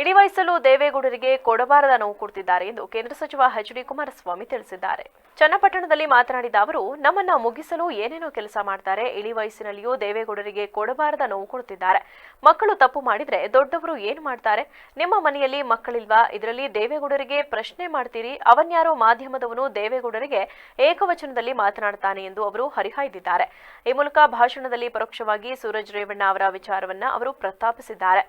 ಇಡೀ ವಯಸ್ಸಲ್ಲೂ ದೇವೇಗೌಡರಿಗೆ ಕೊಡಬಾರದ ನೋವು ಕೊಡ್ತಿದ್ದಾರೆ ಎಂದು ಕೇಂದ್ರ ಸಚಿವ ಎಚ್.ಡಿ. ಕುಮಾರಸ್ವಾಮಿ ತಿಳಿಸಿದ್ದಾರೆ. ಚನ್ನಪಟ್ಟಣದಲ್ಲಿ ಮಾತನಾಡಿದ ಅವರು, ನಮ್ಮನ್ನ ಮುಗಿಸಲು ಏನೇನೋ ಕೆಲಸ ಮಾಡ್ತಾರೆ. ಇಳಿ ವಯಸ್ಸಿನಲ್ಲಿಯೂ ದೇವೇಗೌಡರಿಗೆ ಕೊಡಬಾರದ ನೋವು ಕೊಡ್ತಿದ್ದಾರೆ. ಮಕ್ಕಳು ತಪ್ಪು ಮಾಡಿದ್ರೆ ದೊಡ್ಡವರು ಏನು ಮಾಡ್ತಾರೆ? ನಿಮ್ಮ ಮನೆಯಲ್ಲಿ ಮಕ್ಕಳಿಲ್ವಾ? ಇದರಲ್ಲಿ ದೇವೇಗೌಡರಿಗೆ ಪ್ರಶ್ನೆ ಮಾಡ್ತೀರಿ. ಅವನ್ಯಾರೋ ಮಾಧ್ಯಮದವನು ದೇವೇಗೌಡರಿಗೆ ಏಕವಚನದಲ್ಲಿ ಮಾತನಾಡ್ತಾನೆ ಎಂದು ಅವರು ಹರಿಹಾಯ್ದಿದ್ದಾರೆ. ಈ ಮೂಲಕ ಭಾಷಣದಲ್ಲಿ ಪರೋಕ್ಷವಾಗಿ ಸೂರಜ್ ರೇವಣ್ಣ ಅವರ ವಿಚಾರವನ್ನ ಅವರು ಪ್ರಸ್ತಾಪಿಸಿದ್ದಾರೆ.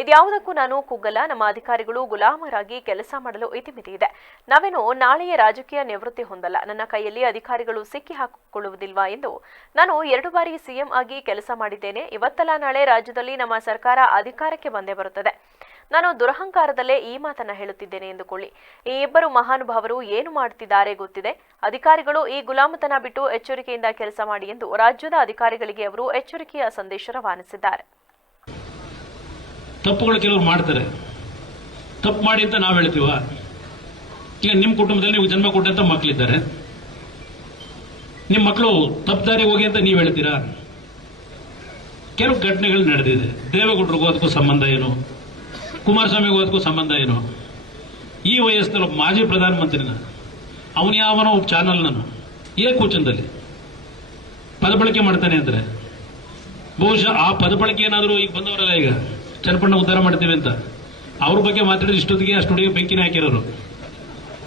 ಇದ್ಯಾವುದಕ್ಕೂ ನಾನು ಕುಗ್ಗಲ್ಲ. ನಮ್ಮ ಅಧಿಕಾರಿಗಳು ಗುಲಾಮರಾಗಿ ಕೆಲಸ ಮಾಡಲು ಇತಿಮಿತಿ ಇದೆ. ನಾವೇನು ನಾಳೆಯೇ ರಾಜಕೀಯ ನಿವೃತ್ತಿ ಹೊಂದಲ್ಲ. ನನ್ನ ಕೈಯಲ್ಲಿ ಅಧಿಕಾರಿಗಳು ಸಿಕ್ಕಿ ಹಾಕಿಕೊಳ್ಳುವುದಿಲ್ವಾ ಎಂದು ನಾನು 2 ಬಾರಿ ಸಿಎಂ ಆಗಿ ಕೆಲಸ ಮಾಡಿದ್ದೇನೆ. ಇವತ್ತಲ್ಲ ನಾಳೆ ರಾಜ್ಯದಲ್ಲಿ ನಮ್ಮ ಸರ್ಕಾರ ಅಧಿಕಾರಕ್ಕೆ ಬಂದೇ ಬರುತ್ತದೆ. ನಾನು ದುರಹಂಕಾರದಲ್ಲೇ ಈ ಮಾತನ್ನ ಹೇಳುತ್ತಿದ್ದೇನೆ ಎಂದುಕೊಳ್ಳಿ. ಈ ಇಬ್ಬರು ಮಹಾನುಭಾವರು ಏನು ಮಾಡುತ್ತಿದ್ದಾರೆ ಗೊತ್ತಿದೆ. ಅಧಿಕಾರಿಗಳು ಈ ಗುಲಾಮತನ ಬಿಟ್ಟು ಎಚ್ಚರಿಕೆಯಿಂದ ಕೆಲಸ ಮಾಡಿ ಎಂದು ರಾಜ್ಯದ ಅಧಿಕಾರಿಗಳಿಗೆ ಅವರು ಎಚ್ಚರಿಕೆಯ ಸಂದೇಶ ರವಾನಿಸಿದ್ದಾರೆ. ತಪ್ಪುಗಳು ಕೆಲವರು ಮಾಡ್ತಾರೆ. ತಪ್ಪು ಮಾಡಿ ಅಂತ ನಾವು ಹೇಳ್ತೀವ? ಈಗ ನಿಮ್ಮ ಕುಟುಂಬದಲ್ಲಿ ನೀವು ಜನ್ಮ ಕೊಟ್ಟಂತ ಮಕ್ಕಳಿದ್ದಾರೆ. ನಿಮ್ಮ ಮಕ್ಕಳು ತಪ್ಪು ದಾರಿ ಹೋಗಿ ಅಂತ ನೀವು ಹೇಳ್ತೀರಾ? ಕೆಲವು ಘಟನೆಗಳು ನಡೆದಿದೆ. ದೇವೇಗೌಡರಿಗೂ ಅದಕ್ಕೂ ಸಂಬಂಧ ಏನು? ಕುಮಾರಸ್ವಾಮಿಗೂ ಅದಕ್ಕೂ ಸಂಬಂಧ ಏನು? ಈ ವಯಸ್ಸಲ್ಲಿ ಮಾಜಿ ಪ್ರಧಾನಮಂತ್ರಿನ ಅವನು ಯಾವನೋ ಒಬ್ಬ ಚಾನಲ್ನನ್ನು ಏಕವಚನದಲ್ಲಿ ಪದಬಳಕೆ ಮಾಡ್ತಾನೆ ಅಂದ್ರೆ ಬಹುಶಃ ಆ ಪದಬಳಕೆ ಏನಾದರೂ ಈಗ ಬಂದವರಲ್ಲ, ಈಗ ಚನ್ನಪಣ್ಣ ಉದ್ಧಾರ ಮಾಡ್ತೀವಿ ಅಂತ ಅವ್ರ ಬಗ್ಗೆ ಮಾತಾಡಿದ್ರೆ ಇಷ್ಟೊತ್ತಿಗೆ ಆ ಸ್ಟುಡಿಯೋ ಬೆಂಕಿನ ಹಾಕಿರೋರು.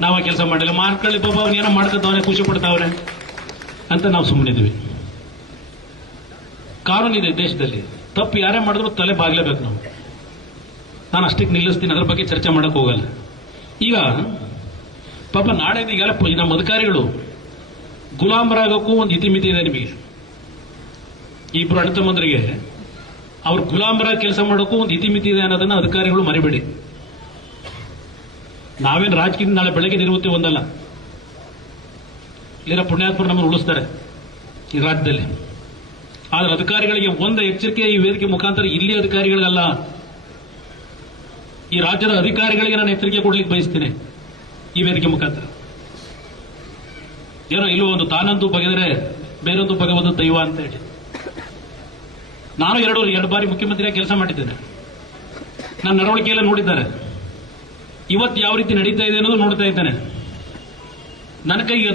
ನಾವು ಆ ಕೆಲಸ ಮಾಡಿಲ್ಲ. ಮಾಡ್ಕೊಳ್ಳಿ ಪಾಪ, ಅವನೇನೋ ಮಾಡ್ಕೊತಾವನೆ, ಖುಷಿ ಪಡ್ತಾವ್ರೆ ಅಂತ ನಾವು ಸುಮ್ಮನಿದ್ವಿ. ಕಾನೂನಿದೆ ದೇಶದಲ್ಲಿ. ತಪ್ಪು ಯಾರೇ ಮಾಡಿದ್ರು ತಲೆ ಬಾಗ್ಲೇಬೇಕು ನಾವು. ನಾನು ಅಷ್ಟಕ್ಕೆ ನಿಲ್ಲಿಸ್ತೀನಿ, ಅದ್ರ ಬಗ್ಗೆ ಚರ್ಚೆ ಮಾಡಕ್ ಹೋಗಲ್ಲ. ಈಗ ಪಾಪ ನಾಳೆ ಈಗೆಲ್ಲ ನಮ್ಮ ಅಧಿಕಾರಿಗಳು ಗುಲಾಮರಾಗಕ್ಕೂ ಒಂದು ಇತಿಮಿತಿ ಇದೆ. ನಿಮಗೆ ಇಬ್ರು ಅಣ್ಣ ತಮ್ಮಂದ್ರಿಗೆ ಅವ್ರು ಗುಲಾಮರಾಗಿ ಕೆಲಸ ಮಾಡೋಕ್ಕೂ ಒಂದು ಇತಿಮಿತಿ ಇದೆ ಅನ್ನೋದನ್ನ ಅಧಿಕಾರಿಗಳು ಮರಿಬೇಡಿ. ನಾವೇನು ರಾಜಕೀಯ ನಾಳೆ ಬೆಳಗ್ಗೆ ನಿವೃತ್ತಿ ಹೊಂದಲ್ಲ. ಇಲ್ಲಿರೋ ಪುಣ್ಯಾತ್ಮರು ನಮ್ಮನ್ನು ಉಳಿಸ್ತಾರೆ ಈ ರಾಜ್ಯದಲ್ಲಿ. ಆದ್ರೆ ಅಧಿಕಾರಿಗಳಿಗೆ ಒಂದು ಎಚ್ಚರಿಕೆ ಈ ವೇದಿಕೆ ಮುಖಾಂತರ ಇಲ್ಲಿ ಅಧಿಕಾರಿಗಳಿಗಲ್ಲ, ಈ ರಾಜ್ಯದ ಅಧಿಕಾರಿಗಳಿಗೆ ನಾನು ಎಚ್ಚರಿಕೆ ಕೊಡ್ಲಿಕ್ಕೆ ಬಯಸ್ತೀನಿ ಈ ವೇದಿಕೆ ಮುಖಾಂತರ. ಏನೋ ಇಲ್ಲೋ ಒಂದು ತಾನಂತೂ ಬಗೆದರೆ ಬೇರೊಂದು ಬಗೆವುದು ದೈವ ಅಂತ ಹೇಳಿ. ನಾನು ಎರಡು ಬಾರಿ ಮುಖ್ಯಮಂತ್ರಿಯಾಗಿ ಕೆಲಸ ಮಾಡಿದ್ದೇನೆ. ನನ್ನ ನಡವಳಿಕೆಯೆಲ್ಲ ನೋಡಿದ್ದಾರೆ. ಇವತ್ತು ಯಾವ ರೀತಿ ನಡೀತಾ ಇದೆ ಅನ್ನೋದು ನೋಡ್ತಾ ಇದ್ದೇನೆ. ನನ್ನ ಕೈಗೆ